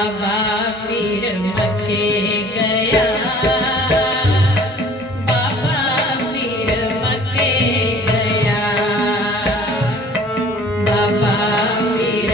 बाबा फिर गया। बाबा फिर गया। बाबा फिर